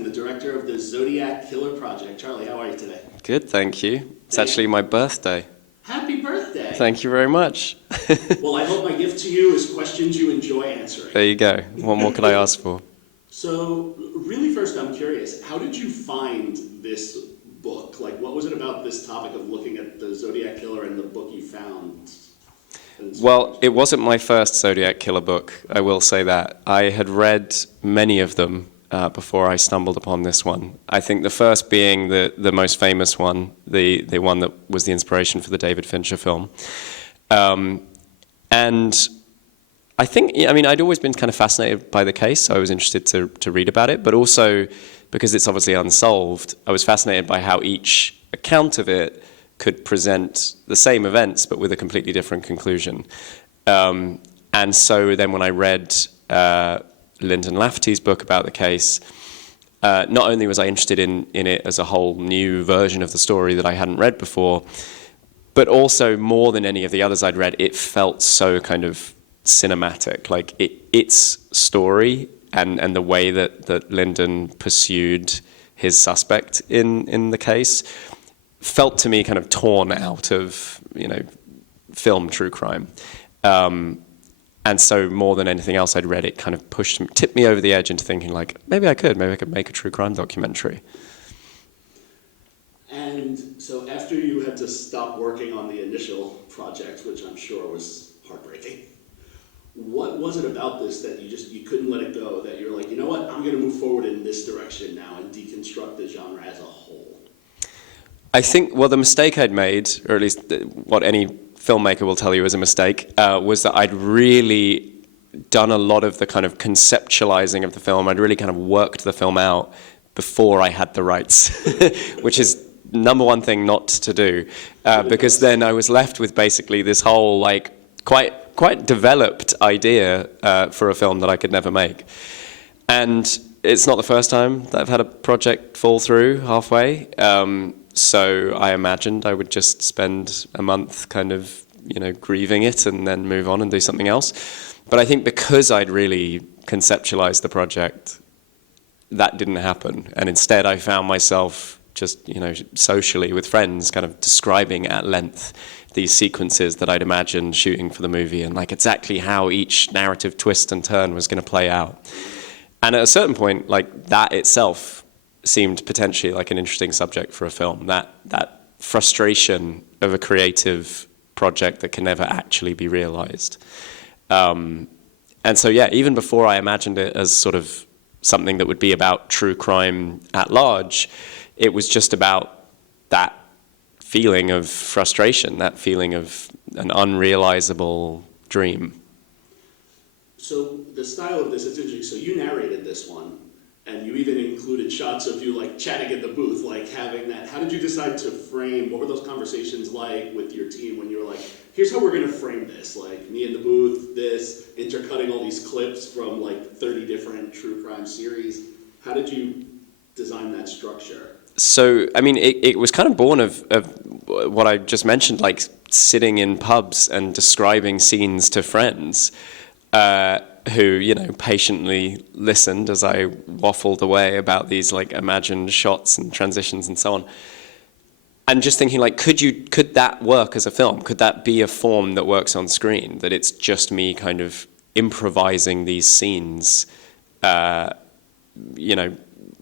Shackleton, the director of the Zodiac Killer Project. Charlie, how are you today? Good, thank you. It's actually my birthday. Happy birthday! Thank you very much. Well, I hope my gift to you is questions you enjoy answering. There you go. What more could I ask for? So, really first I'm curious, how did you find this book? Like, what was it about this topic of looking at the Zodiac Killer and the book you found? Well, it wasn't my first Zodiac Killer book, I will say that. I had read many of them before I stumbled upon this one. I think the first being the most famous one, the one that was the inspiration for the David Fincher film. And I think, I mean, I'd always been kind of fascinated by the case, so I was interested to read about it, but also, because it's obviously unsolved, I was fascinated by how each account of it could present the same events, but with a completely different conclusion. And so then when I read Lyndon Lafferty's book about the case, not only was I interested in it as a whole new version of the story that I hadn't read before, but also more than any of the others I'd read, it felt so kind of cinematic. Like its story and the way that Lyndon pursued his suspect in the case felt to me kind of torn out of, film true crime. And so more than anything else I'd read, it kind of tipped me over the edge into thinking like, maybe I could make a true crime documentary. And so after you had to stop working on the initial project, which I'm sure was heartbreaking, what was it about this that you couldn't let it go, that you're like, you know what, I'm going to move forward in this direction now and deconstruct the genre as a whole? I think, well, the mistake I'd made, or at least what any filmmaker will tell you is a mistake, was that I'd really done a lot of the kind of conceptualizing of the film. I'd really kind of worked the film out before I had the rights, which is number one thing not to do, because then I was left with basically this whole like quite developed idea for a film that I could never make. And it's not the first time that I've had a project fall through halfway. So I imagined I would just spend a month kind of, grieving it and then move on and do something else. But I think because I'd really conceptualized the project, that didn't happen. And instead I found myself just, socially with friends kind of describing at length these sequences that I'd imagined shooting for the movie and like exactly how each narrative twist and turn was going to play out. And at a certain point, like that itself seemed potentially like an interesting subject for a film, that frustration of a creative project that can never actually be realized. And so, yeah, even before I imagined it as sort of something that would be about true crime at large, it was just about that feeling of frustration, that feeling of an unrealizable dream. So the style of this is interesting. So you narrated this one, and you even included shots of you like chatting in the booth, like having that. How did you decide to frame, what were those conversations like with your team when you were like, here's how we're going to frame this, like me in the booth, this, intercutting all these clips from like 30 different true crime series. How did you design that structure? So, I mean, it was kind of born of what I just mentioned, like sitting in pubs and describing scenes to friends who, patiently listened as I waffled away about these like imagined shots and transitions and so on. And just thinking like, could that work as a film? Could that be a form that works on screen? That it's just me kind of improvising these scenes,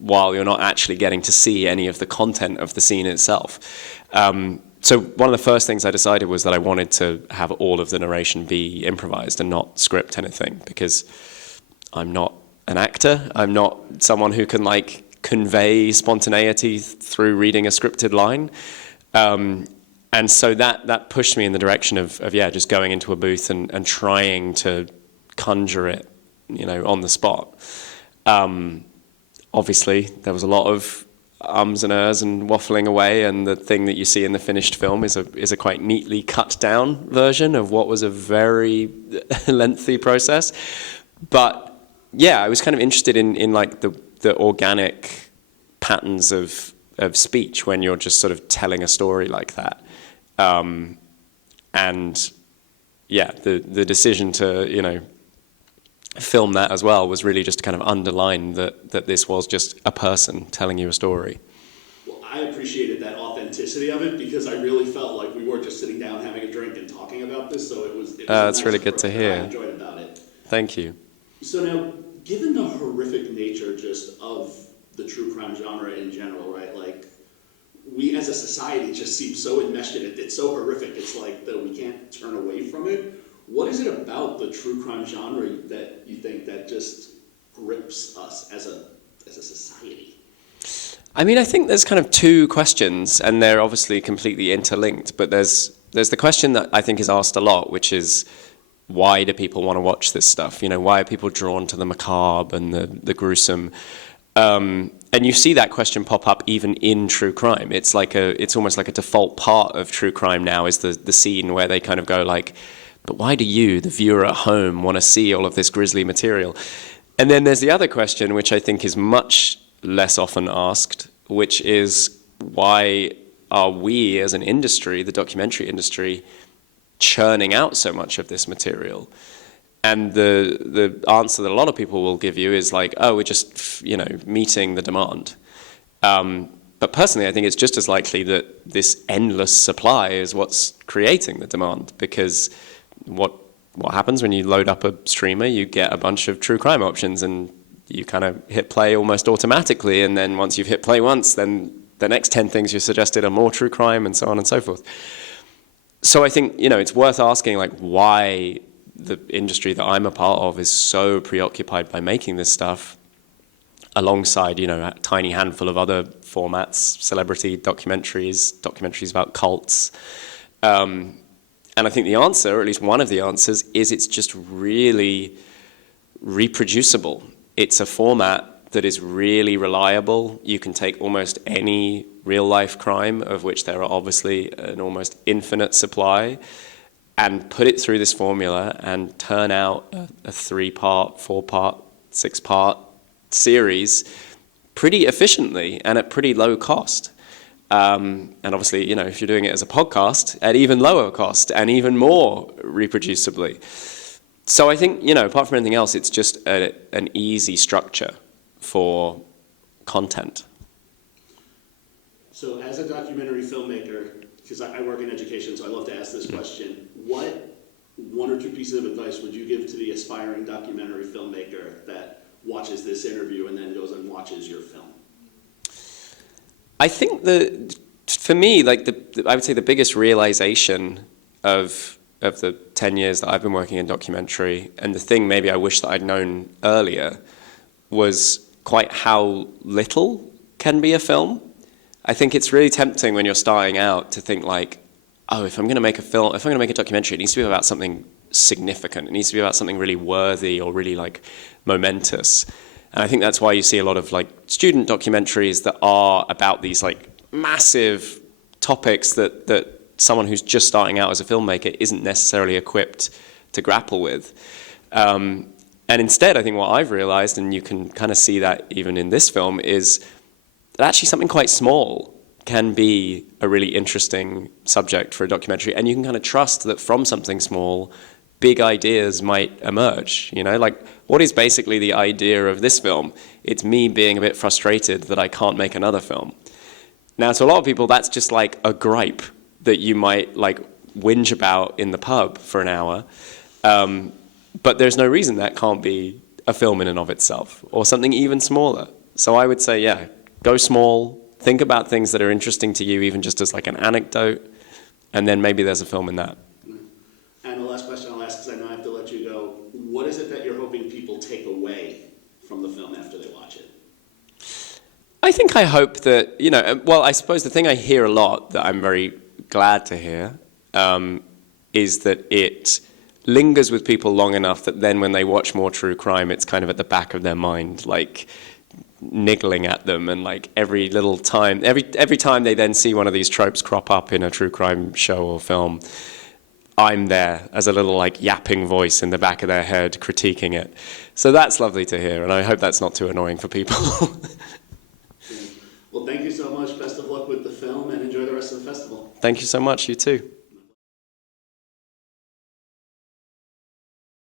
while you're not actually getting to see any of the content of the scene itself. So one of the first things I decided was that I wanted to have all of the narration be improvised and not script anything, because I'm not an actor. I'm not someone who can like convey spontaneity through reading a scripted line. And so that pushed me in the direction of just going into a booth and trying to conjure it, on the spot. Obviously, there was a lot of ums and ers and waffling away, and the thing that you see in the finished film is a quite neatly cut down version of what was a very lengthy process. But yeah, I was kind of interested in like the organic patterns of speech when you're just sort of telling a story like that. And yeah, the decision to film that as well was really just to kind of underline that this was just a person telling you a story. Well, I appreciated that authenticity of it because I really felt like we were just sitting down having a drink and talking about this, so it was That's nice really good to hear. I enjoyed about it. Thank you. So now, given the horrific nature just of the true crime genre in general, right? Like, we as a society just seem so enmeshed in it. It's so horrific. It's like that we can't turn away from it. What is it about the true crime genre that you think that just grips us as a society? I mean, I think there's kind of two questions, and they're obviously completely interlinked, but there's the question that I think is asked a lot, which is, why do people want to watch this stuff? You know, why are people drawn to the macabre and the gruesome? And you see that question pop up even in true crime. It's almost like a default part of true crime now is the scene where they kind of go like, but why do you, the viewer at home, want to see all of this grisly material? And then there's the other question, which I think is much less often asked, which is, why are we as an industry, the documentary industry, churning out so much of this material? And the answer that a lot of people will give you is like, oh, we're just, meeting the demand. But personally, I think it's just as likely that this endless supply is what's creating the demand, because what happens when you load up a streamer, you get a bunch of true crime options and you kind of hit play almost automatically, and then once you've hit play once, then the next 10 things you suggested are more true crime, and so on and so forth. So I think, it's worth asking, like, why the industry that I'm a part of is so preoccupied by making this stuff alongside, a tiny handful of other formats, celebrity documentaries about cults. And I think the answer, or at least one of the answers, is it's just really reproducible. It's a format that is really reliable. You can take almost any real-life crime, of which there are obviously an almost infinite supply, and put it through this formula and turn out a 3-part, 4-part, 6-part series pretty efficiently and at pretty low cost. And obviously, if you're doing it as a podcast, at even lower cost and even more reproducibly. So I think, apart from anything else, it's just an easy structure for content. So as a documentary filmmaker, because I work in education, so I love to ask this question, what 1 or 2 pieces of advice would you give to the aspiring documentary filmmaker that watches this interview and then goes and watches your film? I think that, for me, I would say the biggest realization of the 10 years that I've been working in documentary, and the thing maybe I wish that I'd known earlier, was quite how little can be a film. I think it's really tempting when you're starting out to think like, oh, if I'm going to make a film, if I'm going to make a documentary, it needs to be about something significant. It needs to be about something really worthy or really momentous. And I think that's why you see a lot of student documentaries that are about these massive topics that someone who's just starting out as a filmmaker isn't necessarily equipped to grapple with. And instead, I think what I've realized, and you can kind of see that even in this film, is that actually something quite small can be a really interesting subject for a documentary. And you can kind of trust that from something small, big ideas might emerge. What is basically the idea of this film? It's me being a bit frustrated that I can't make another film. Now, to a lot of people, that's just like a gripe that you might whinge about in the pub for an hour. But there's no reason that can't be a film in and of itself, or something even smaller. So I would say, yeah, go small, think about things that are interesting to you, even just as an anecdote, and then maybe there's a film in that. And the last question I'll ask, because I know I have to let you go, what is it that you're hoping people take away from the film after they watch it? I hope that, I suppose the thing I hear a lot that I'm very glad to hear is that it lingers with people long enough that then when they watch more true crime, it's kind of at the back of their mind, niggling at them, and every little time, every time they then see one of these tropes crop up in a true crime show or film, I'm there as a little yapping voice in the back of their head critiquing it. So that's lovely to hear, and I hope that's not too annoying for people. Well, thank you so much. Best of luck with the film, and enjoy the rest of the festival. Thank you so much. You too.